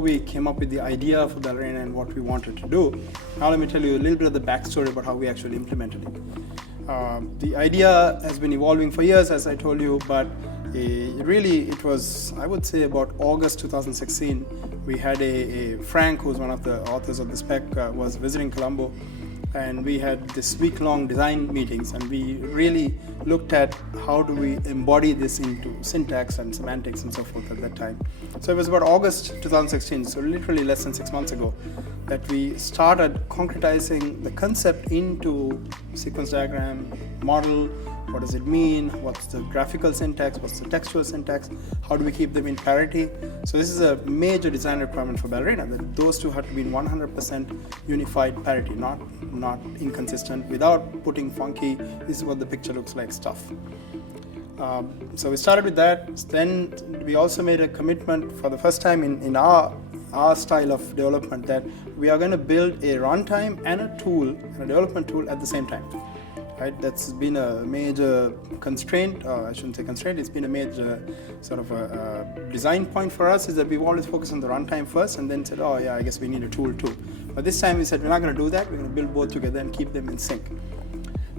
we came up with the idea for Ballerina and what we wanted to do. Now let me tell you a little bit of the backstory about how we actually implemented it. The idea has been evolving for years, as I told you, but it was, I would say, about August 2016. We had a Frank, who's one of the authors of the spec, was visiting Colombo, and we had this week-long design meetings, and we really looked at how do we embody this into syntax and semantics and so forth at that time. So it was about August 2016, so literally less than 6 months ago, that we started concretizing the concept into sequence diagram, model, what does it mean, what's the graphical syntax, what's the textual syntax, how do we keep them in parity. So this is a major design requirement for Ballerina, that those two have to be in 100% unified parity, not inconsistent, without putting funky, this is what the picture looks like stuff. So we started with that. Then we also made a commitment for the first time in our style of development that we are going to build a runtime and a tool, a development tool at the same time. Right? That's been a major constraint, I shouldn't say constraint, it's been a major sort of a design point for us, is that we've always focused on the runtime first and then said, oh yeah, I guess we need a tool too. But this time we said, we're not going to do that, we're going to build both together and keep them in sync.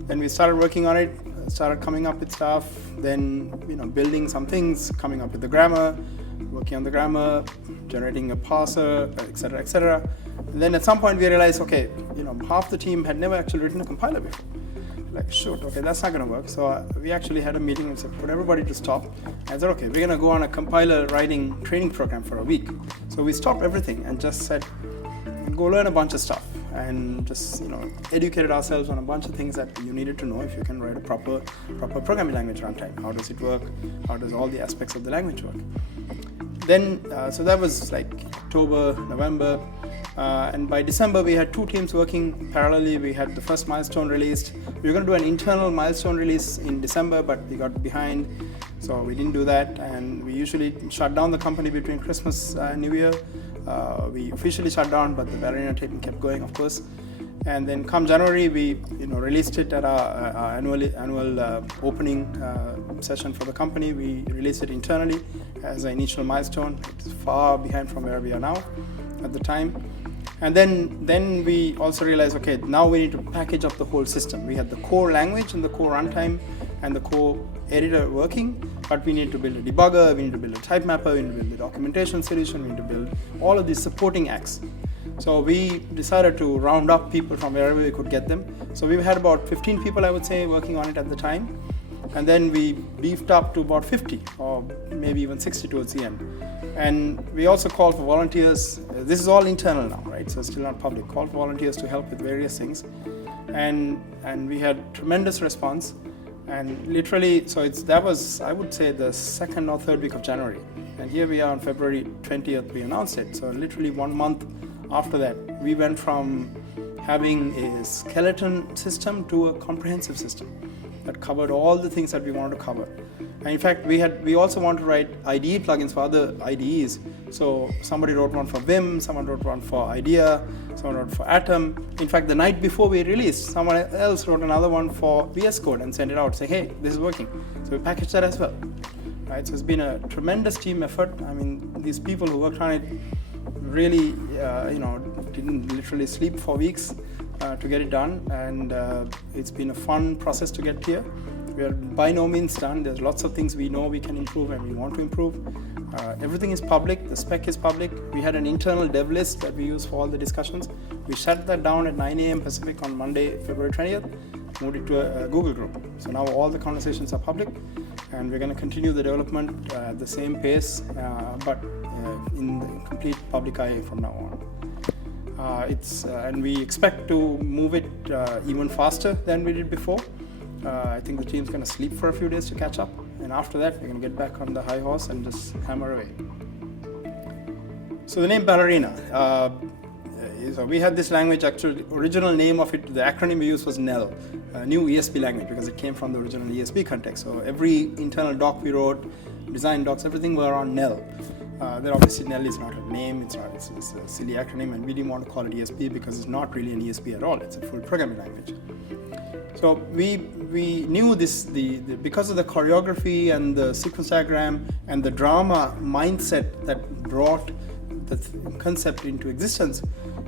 Then we started working on it, started coming up with stuff, then building some things, coming up with the grammar, working on the grammar, generating a parser, etc., etc. And then at some point we realized, okay, half the team had never actually written a compiler before. Like, shoot, okay, that's not going to work. So we actually had a meeting and said, put everybody to stop. And I said, okay, we're going to go on a compiler writing training program for a week. So we stopped everything and just said, go learn a bunch of stuff and just educated ourselves on a bunch of things that you needed to know if you can write a proper programming language runtime. How does it work? How does all the aspects of the language work? Then, so that was like October, November. And by December, we had two teams working parallelly. We had the first milestone released. We were going to do an internal milestone release in December, but we got behind, so we didn't do that. And we usually shut down the company between Christmas and New Year. We officially shut down, but the Ballerina team kept going, of course. And then come January, we released it at our annual opening session for the company. We released it internally as an initial milestone. It's far behind from where we are now at the time. And then we also realized, okay, now we need to package up the whole system. We had the core language and the core runtime and the core editor working, but we need to build a debugger, we need to build a type mapper, we need to build a documentation solution, we need to build all of these supporting acts. So we decided to round up people from wherever we could get them. So we've had about 15 people, I would say, working on it at the time. And then we beefed up to about 50 or maybe even 60 towards the end. And we also called for volunteers. This is all internal now, right? So it's still not public. Called for volunteers to help with various things. And we had tremendous response. And literally, so that was, I would say, the second or third week of January. And here we are on February 20th, we announced it. So literally 1 month after that, we went from having a skeleton system to a comprehensive system that covered all the things that we wanted to cover. And in fact, we also want to write IDE plugins for other IDEs. So somebody wrote one for Vim, someone wrote one for IDEA, someone wrote for Atom. In fact, the night before we released, someone else wrote another one for VS Code and sent it out, saying, hey, this is working. So we packaged that as well. Right? So it's been a tremendous team effort. I mean, these people who worked on it really, didn't literally sleep for weeks to get it done, and it's been a fun process to get here. We are by no means done. There's lots of things we know we can improve and we want to improve. Everything is public, the spec is public. We had an internal dev list that we use for all the discussions. We shut that down at 9 a.m. Pacific on Monday, February 20th, moved it to a Google group. So now all the conversations are public, and we're going to continue the development at the same pace, but in the complete public eye from now on. And we expect to move it even faster than we did before. I think the team's going to sleep for a few days to catch up, and after that we're going to get back on the high horse and just hammer away. So the name Ballerina, so we had this language, actually the original name of it, the acronym we used was NEL, New ESP Language, because it came from the original ESP context. So every internal doc we wrote, design docs, everything were on NEL. Then obviously NEL is not a name, it's a silly acronym, and we didn't want to call it ESP because it's not really an ESP at all, it's a full programming language. So we knew this, because of the choreography and the sequence diagram and the drama mindset that brought the concept into existence,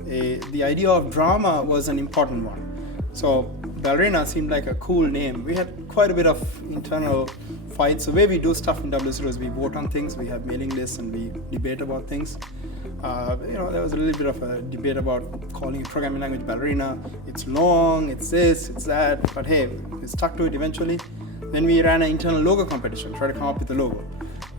the idea of drama was an important one. So Ballerina seemed like a cool name. We had quite a bit of internal fights. So the way we do stuff in W0 is we vote on things, we have mailing lists, and we debate about things. There was a little bit of a debate about calling a programming language Ballerina. It's long, it's this, it's that, but hey, we stuck to it eventually. Then we ran an internal logo competition, tried to come up with a logo.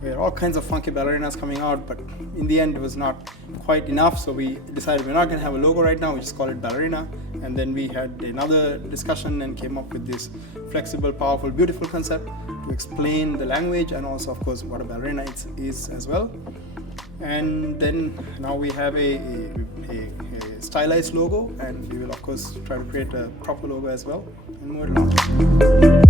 We had all kinds of funky ballerinas coming out, but in the end it was not quite enough, so we decided we're not going to have a logo right now, we just call it Ballerina. And then we had another discussion and came up with this flexible, powerful, beautiful concept to explain the language and also, of course, what a ballerina is as well. And then now we have a stylized logo, and we will, of course, try to create a proper logo as well and move it along.